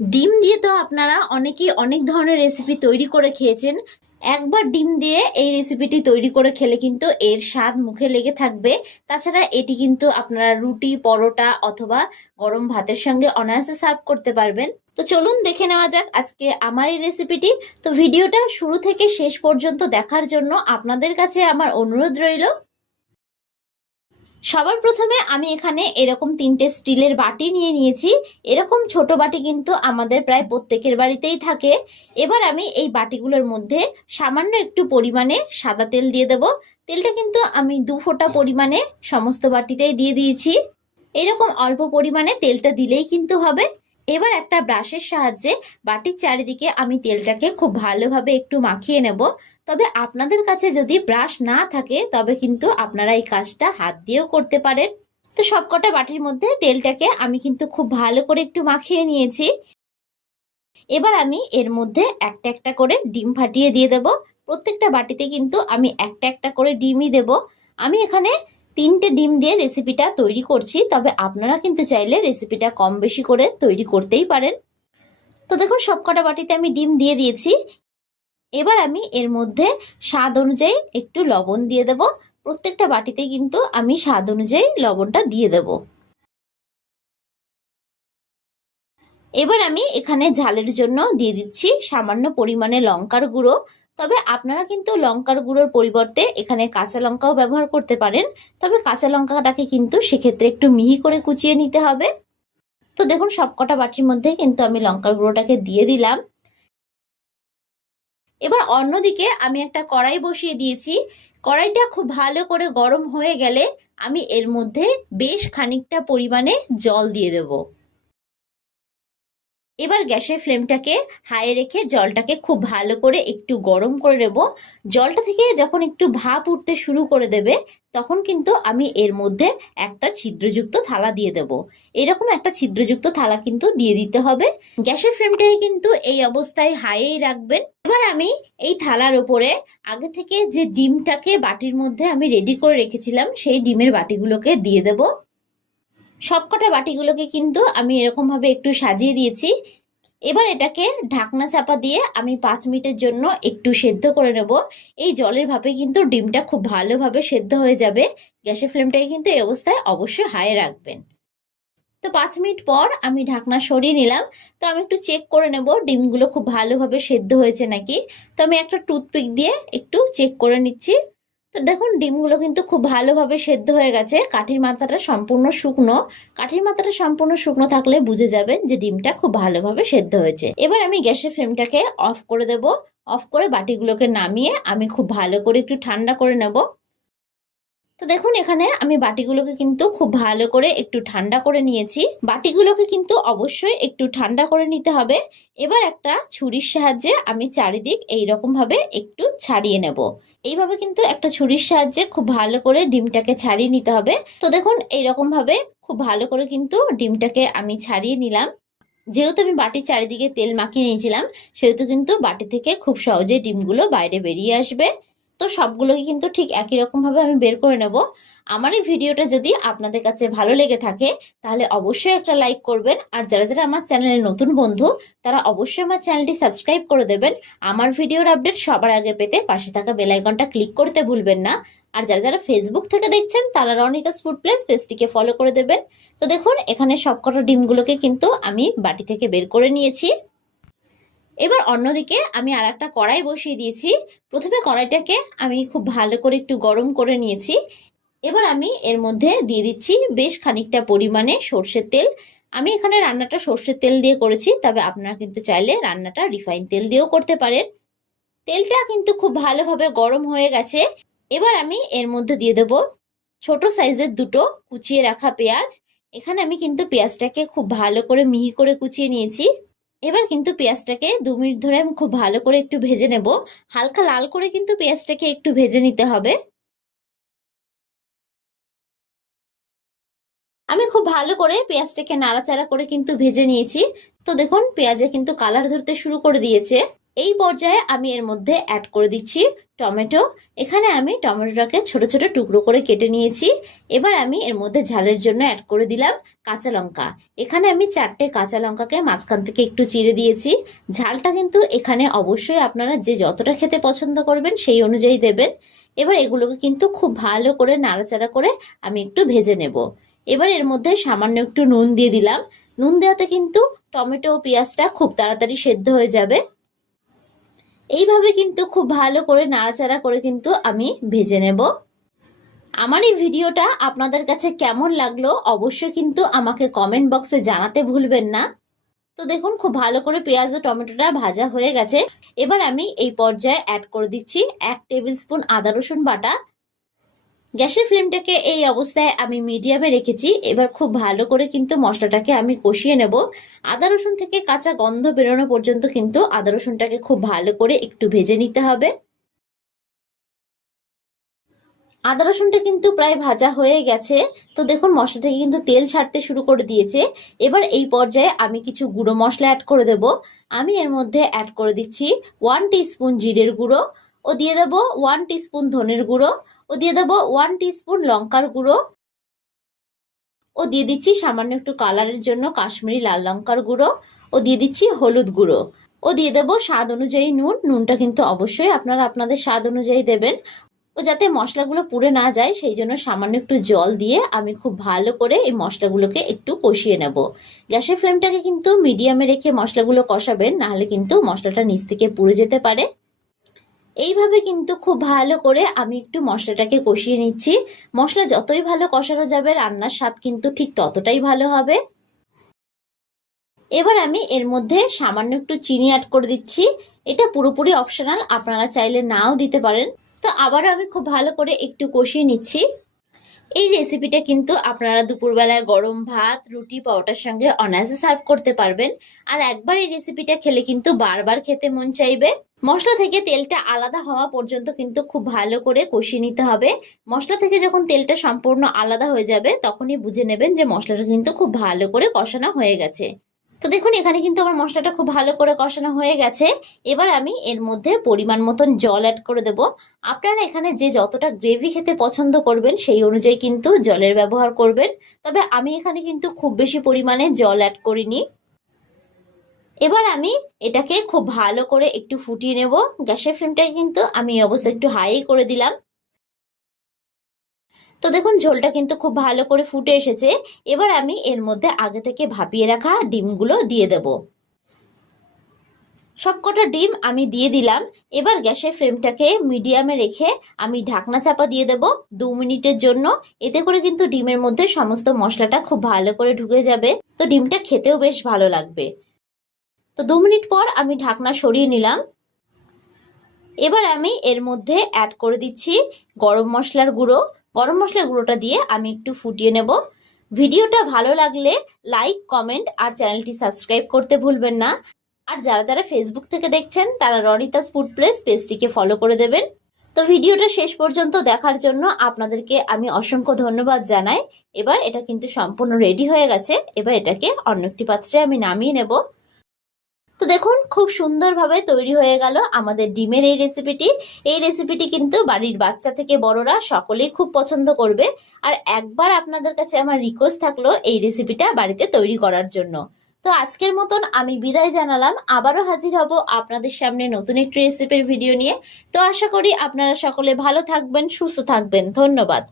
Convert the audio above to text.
ডিম দিয়ে তো আপনারা অনেকেই অনেক ধরনের রেসিপি তৈরি করে খেয়েছেন। একবার ডিম দিয়ে এই রেসিপিটি তৈরি করে খেলে কিন্তু এর স্বাদ মুখে লেগে থাকবে। তাছাড়া এটি কিন্তু আপনারা রুটি, পরোটা অথবা গরম ভাতের সঙ্গে অনায়াসে সার্ভ করতে পারবেন। তো চলুন দেখে নেওয়া যাক আজকে আমার এই রেসিপিটি তো ভিডিওটা শুরু থেকে শেষ পর্যন্ত দেখার জন্য আপনাদের কাছে আমার অনুরোধ রইল। সবার প্রথমে আমি এখানে এরকম তিনটে স্টিলের বাটি নিয়ে নিয়েছি। এরকম ছোট বাটি কিন্তু আমাদের প্রায় প্রত্যেকের বাড়িতেই থাকে। এবার আমি এই বাটিগুলোর মধ্যে সামান্য একটু পরিমাণে সাদা তেল দিয়ে দেব। তেলটা কিন্তু আমি দু ফোঁটা পরিমাণে সমস্ত বাটিতেই দিয়ে দিয়েছি। এরকম অল্প পরিমাণে তেলটা দিলেই কিন্তু হবে। এবার একটা ব্রাশের সাহায্যে বাটির চারিদিকে আমি তেলটাকে খুব ভালোভাবে একটু মাখিয়ে নেব। তবে আপনাদের কাছে যদি ব্রাশ না থাকে, তবে কিন্তু আপনারা এই কাজটা হাত দিয়েও করতে পারেন। তো সবকটা বাটির মধ্যে তেলটাকে আমি কিন্তু খুব ভালো করে একটু মাখিয়ে নিয়েছি। এবার আমি এর মধ্যে একটা একটা করে ডিম ফাটিয়ে দিয়ে দেব। প্রত্যেকটা বাটিতে কিন্তু আমি একটা একটা করে ডিমই দেব। আমি এখানে তিনটে ডিম দিয়ে রেসিপিটা তৈরি করছি, তবে আপনারা কিন্তু চাইলে রেসিপিটা কম বেশি করে তৈরি করতেই পারেন। তো দেখুন, সবকটা বাটিতে আমি ডিম দিয়ে দিয়েছি। এবার আমি এর মধ্যে স্বাদ অনুযায়ী একটু লবণ দিয়ে দেব। প্রত্যেকটা বাটিতে কিন্তু আমি স্বাদ অনুযায়ী লবণটা দিয়ে দেব। এবার আমি এখানে ঝালের জন্য দিয়ে দিচ্ছি সামান্য পরিমাণে লঙ্কার গুঁড়ো। তবে আপনারা কিন্তু লঙ্কার গুঁড়োর পরিবর্তে এখানে কাঁচা লঙ্কাও ব্যবহার করতে পারেন। তবে কাঁচা লঙ্কাটাকে কিন্তু সেক্ষেত্রে একটু মিহি করে কুচিয়ে নিতে হবে। তো দেখুন সবকটা বাটির মধ্যে কিন্তু আমি লঙ্কার গুঁড়োটাকে দিয়ে দিলাম। এবার অন্যদিকে আমি একটা কড়াই বসিয়ে দিয়েছি। কড়াইটা খুব ভালো করে গরম হয়ে গেলে আমি এর মধ্যে বেশ খানিকটা পরিমাণে জল দিয়ে দেব। এবার গ্যাসের ফ্লেমটাকে হাই রেখে জলটাকে খুব ভালো করে একটু গরম করে নেব। জলটা থেকে যখন একটু ভাপ উঠতে শুরু করে দেবে তখন কিন্তু আমি এর মধ্যে একটা ছিদ্রযুক্ত থালা দিয়ে দেব। এরকম একটা ছিদ্রযুক্ত থালা কিন্তু দিয়ে দিতে হবে। গ্যাসের ফ্লেমটাকে কিন্তু এই অবস্থায় হাইয়েই রাখবেন। এবার আমি এই থালার উপরে আগে থেকে যে ডিমটাকে বাটির মধ্যে আমি রেডি করে রেখেছিলাম, সেই ডিমের বাটিগুলোকে দিয়ে দেব। সবকটা বাটিগুলোকে কিন্তু আমি এরকম ভাবে একটু সাজিয়ে দিয়েছি। এবার এটাকে ঢাকনা চাপা দিয়ে আমি পাঁচ মিনিটের জন্য একটু সেদ্ধ করে নেব। এই জলের ভাপে কিন্তু ডিমটা খুব ভালোভাবে সেদ্ধ হয়ে যাবে। গ্যাসের ফ্লেমটাকে কিন্তু এই অবস্থায় অবশ্যই হাই রাখবেন। তো পাঁচ মিনিট পর আমি ঢাকনা সরিয়ে নিলাম। তো আমি একটু চেক করে নেব ডিমগুলো খুব ভালোভাবে সেদ্ধ হয়েছে নাকি। তো আমি একটা টুথপিক দিয়ে একটু চেক করে নিচ্ছি। তো দেখুন, ডিমগুলো কিন্তু খুব ভালোভাবে সেদ্ধ হয়ে গেছে। কাঠির মাথাটা সম্পূর্ণ শুকনো। কাঠির মাথাটা সম্পূর্ণ শুকনো থাকলে বুঝে যাবেন যে ডিমটা খুব ভালোভাবে সেদ্ধ হয়েছে। এবার আমি গ্যাসের ফ্লেমটাকে অফ করে দেব। অফ করে বাটিগুলোকে নামিয়ে আমি খুব ভালো করে একটু ঠান্ডা করে নেব। তো দেখুন, এখানে আমি বাটিগুলোকে কিন্তু খুব ভালো করে একটু ঠান্ডা করে নিয়েছি। বাটিগুলোকে কিন্তু অবশ্যই একটু ঠান্ডা করে নিতে হবে। এবার একটা ছুরির সাহায্যে আমি চারিদিক এইরকম ভাবে একটু ছাড়িয়ে নেব। এইভাবে কিন্তু একটা ছুরির সাহায্যে খুব ভালো করে ডিমটাকে ছাড়িয়ে নিতে হবে। তো দেখুন এইরকম ভাবে খুব ভালো করে কিন্তু ডিমটাকে আমি ছাড়িয়ে নিলাম। যেহেতু আমি বাটির চারিদিকে তেল মাখিয়ে নিয়েছিলাম, সেহেতু কিন্তু বাটি থেকে খুব সহজে ডিমগুলো বাইরে বেরিয়ে আসবে। তো সবগুলোকে কিন্তু ঠিক একই রকম ভাবে আমি বের করে নেব। আমার এই ভিডিওটা যদি আপনাদের কাছে ভালো লেগে থাকে, তাহলে অবশ্যই একটা লাইক করবেন। আর যারা যারা আমার চ্যানেলের নতুন বন্ধু, তারা অবশ্যই আমার চ্যানেলটি সাবস্ক্রাইব করে দেবেন। আমার ভিডিওর আপডেট সবার আগে পেতে পাশে থাকা বেল আইকনটা ক্লিক করতে ভুলবেন না। আর যারা যারা ফেসবুক থেকে দেখছেন, তারা রনিকাস ফুড প্লেস পেজটিকে ফলো করে দেবেন। তো দেখুন, এখানে সবকটা ডিমগুলোকে কিন্তু আমি বাটি থেকে বের করে নিয়েছি। এবার অন্যদিকে আমি আর একটা কড়াই বসিয়ে দিয়েছি। প্রথমে কড়াইটাকে আমি খুব ভালো করে একটু গরম করে নিয়েছি। এবার আমি এর মধ্যে দিয়ে দিচ্ছি বেশ খানিকটা পরিমাণে সর্ষের তেল। আমি এখানে রান্নাটা সর্ষের তেল দিয়ে করেছি, তবে আপনারা কিন্তু চাইলে রান্নাটা রিফাইন তেল দিয়েও করতে পারেন। তেলটা কিন্তু খুব ভালোভাবে গরম হয়ে গেছে। এবার আমি এর মধ্যে দিয়ে দেব ছোট সাইজের দুটো কুচিয়ে রাখা পেঁয়াজ। এখানে আমি কিন্তু পেঁয়াজটাকে খুব ভালো করে মিহি করে কুচিয়ে নিয়েছি। এবার কিন্তু পেঁয়াজটাকে দু মিনিট ধরে আমি খুব ভালো করে একটু ভেজে নেব। হালকা লাল করে কিন্তু পেঁয়াজটাকে একটু ভেজে নিতে হবে। আমি খুব ভালো করে পেঁয়াজটাকে নাড়াচাড়া করে কিন্তু ভেজে নিয়েছি। তো দেখুন, পেঁয়াজে কিন্তু কালার ধরতে শুরু করে দিয়েছে। এই পর্যায়ে আমি এর মধ্যে অ্যাড করে দিচ্ছি টমেটো। এখানে আমি টমেটোটাকে ছোট ছোট টুকরো করে কেটে নিয়েছি। এবার আমি এর মধ্যে ঝালের জন্য অ্যাড করে দিলাম কাঁচা লঙ্কা। এখানে আমি চারটে কাঁচা লঙ্কাকে মাঝখান থেকে একটু চিড়ে দিয়েছি। ঝালটা কিন্তু এখানে অবশ্যই আপনারা যে যতটা খেতে পছন্দ করবেন সেই অনুযায়ী দেবেন। এবার এগুলোকে কিন্তু খুব ভালো করে নাড়াচাড়া করে আমি একটু ভেজে নেব। এবার এর মধ্যে সামান্য একটু নুন দিয়ে দিলাম। নুন দেওয়াতে কিন্তু টমেটো ও পেঁয়াজটা খুব তাড়াতাড়ি সেদ্ধ হয়ে যাবে। এইভাবে কিন্তু খুব ভালো করে নাড়াচাড়া করে কিন্তু আমি ভেজে নেব। আমার এই ভিডিওটা আপনাদের কাছে কেমন লাগল অবশ্যই কিন্তু আমাকে কমেন্ট বক্সে জানাতে ভুলবেন না। তো দেখুন, খুব ভালো করে পেঁয়াজ ও টমেটোটা ভাজা হয়ে গেছে। এবার আমি এই পর্যায়ে অ্যাড করে দিচ্ছি এক টেবিল স্পুন আদা রসুন বাটা। গ্যাসের ফ্লেমটাকে এই অবস্থায় আমি মিডিয়ামে রেখেছি। এবার খুব ভালো করে কিন্তু মশলাটাকে আমি কষিয়ে নেব। আদা রসুন থেকে কাঁচা গন্ধ বেরোনো পর্যন্ত কিন্তু আদা রসুনটাকে খুব ভালো করে একটু ভেজে নিতে হবে। আদা রসুনটা কিন্তু প্রায় ভাজা হয়ে গেছে। তো দেখুন মশলা থেকে কিন্তু তেল ছাড়তে শুরু করে দিয়েছে। এবার এই পর্যায়ে আমি কিছু গুঁড়ো মশলা অ্যাড করে দেব। আমি এর মধ্যে অ্যাড করে দিচ্ছি ওয়ান স্পুন জিরের গুঁড়ো ও দিয়ে দেবো ওয়ান স্পুন ধনের গুঁড়ো। ও দিয়ে দেবো ওয়ান স্পুন লঙ্কার গুঁড়ো। ও দিয়ে দিচ্ছি সামান্য একটু কালারের জন্য কাশ্মীরি লাল লঙ্কার গুঁড়ো। ও দিয়ে দিচ্ছি হলুদ গুঁড়ো। ও দিয়ে দেবো স্বাদ অনুযায়ী নুন। নুনটা কিন্তু অবশ্যই আপনারা আপনাদের স্বাদ অনুযায়ী দেবেন। ও যাতে মশলাগুলো পুড়ে না যায়, সেই জন্য সামান্য একটু জল দিয়ে আমি খুব ভালো করে এই মশলাগুলোকে একটু কষিয়ে নেব। গ্যাসের ফ্লেমটাকে কিন্তু মিডিয়ামে রেখে মশলাগুলো কষাবেন, নাহলে কিন্তু মশলাটা নিচ থেকে পুড়ে যেতে পারে। এইভাবে কিন্তু খুব ভালো করে আমি একটু মশলাটাকে কষিয়ে নিচ্ছি। মশলা যতই ভালো কষানো যাবে, রান্নার স্বাদ কিন্তু ঠিক ততটাই ভালো হবে। এবার আমি এর মধ্যে সামান্য একটু চিনি অ্যাড করে দিচ্ছি। এটা পুরোপুরি অপশনাল আপনারা চাইলে নাও দিতে পারেন। তো আবারও আমি খুব ভালো করে একটু কষিয়ে নিচ্ছি। এই রেসিপিটা কিন্তু আপনারা দুপুরবেলায় গরম ভাত, রুটি পাউটার সঙ্গে অনায়াসে সার্ভ করতে পারবেন। আর একবার এই রেসিপিটা খেলে কিন্তু বারবার খেতে মন চাইবে। মশলা থেকে তেলটা আলাদা হওয়া পর্যন্ত কিন্তু খুব ভালো করে কষিয়ে নিতে হবে। মশলা থেকে যখন তেলটা সম্পূর্ণ আলাদা হয়ে যাবে, তখনই বুঝে নেবেন যে মশলাটা কিন্তু খুব ভালো করে কষানো হয়ে গেছে। তো দেখুন, এখানে কিন্তু আমার মশলাটা খুব ভালো করে কষানো হয়ে গেছে। এবার আমি এর মধ্যে পরিমাণ মতন জল অ্যাড করে দেব। আপনারা এখানে যে যতটা গ্রেভি খেতে পছন্দ করবেন, সেই অনুযায়ী কিন্তু জলের ব্যবহার করবেন। তবে আমি এখানে কিন্তু খুব বেশি পরিমাণে জল অ্যাড করিনি। এবার আমি এটাকে খুব ভালো করে একটু ফুটিয়ে নেব। গ্যাসের ফ্লেমটাকে কিন্তু আমি অবস্থা একটু হাই করে দিলাম। তো দেখুন, ঝোলটা কিন্তু খুব ভালো করে ফুটে এসেছে। এবার আমি এর মধ্যে আগে থেকে ভাপিয়ে রাখা ডিমগুলো দিয়ে দেব। সবকটা ডিম আমি দিয়ে দিলাম। এবার গ্যাসের ফ্লেমটাকে মিডিয়ামে রেখে আমি ঢাকনা চাপা দিয়ে দেব দু মিনিটের জন্য। এতে করে কিন্তু ডিমের মধ্যে সমস্ত মশলাটা খুব ভালো করে ঢুকে যাবে। তো ডিমটা খেতেও বেশ ভালো লাগবে। তো দু মিনিট পর আমি ঢাকনা সরিয়ে নিলাম। এবার আমি এর মধ্যে অ্যাড করে দিচ্ছি গরম মশলার গুঁড়ো। গরম মশলার গুঁড়োটা দিয়ে আমি একটু ফুটিয়ে নেব। ভিডিওটা ভালো লাগলে লাইক কমেন্ট আর চ্যানেলটি সাবস্ক্রাইব করতে ভুলবেন না। আর যারা যারা ফেসবুক থেকে দেখছেন, তারা রনিতাস ফুড প্লেস পেজটিকে ফলো করে দেবেন। তো ভিডিওটা শেষ পর্যন্ত দেখার জন্য আপনাদেরকে আমি অসংখ্য ধন্যবাদ জানাই। এবার এটা কিন্তু সম্পূর্ণ রেডি হয়ে গেছে। এবার এটাকে অন্য একটি পাত্রে আমি নামিয়ে নেব। তো দেখুন, খুব সুন্দরভাবে তৈরি হয়ে গেল আমাদের ডিমের এই রেসিপিটি এই রেসিপিটি কিন্তু বাড়ির বাচ্চা থেকে বড়রা সকলেই খুব পছন্দ করবে। আর একবার আপনাদের কাছে আমার রিকোয়েস্ট থাকল এই রেসিপিটা বাড়িতে তৈরি করার জন্য। তো আজকের মতন আমি বিদায় জানালাম। আবারও হাজির হব আপনাদের সামনে নতুন একটি রেসিপির ভিডিও নিয়ে। তো আশা করি আপনারা সকলে ভালো থাকবেন, সুস্থ থাকবেন। ধন্যবাদ।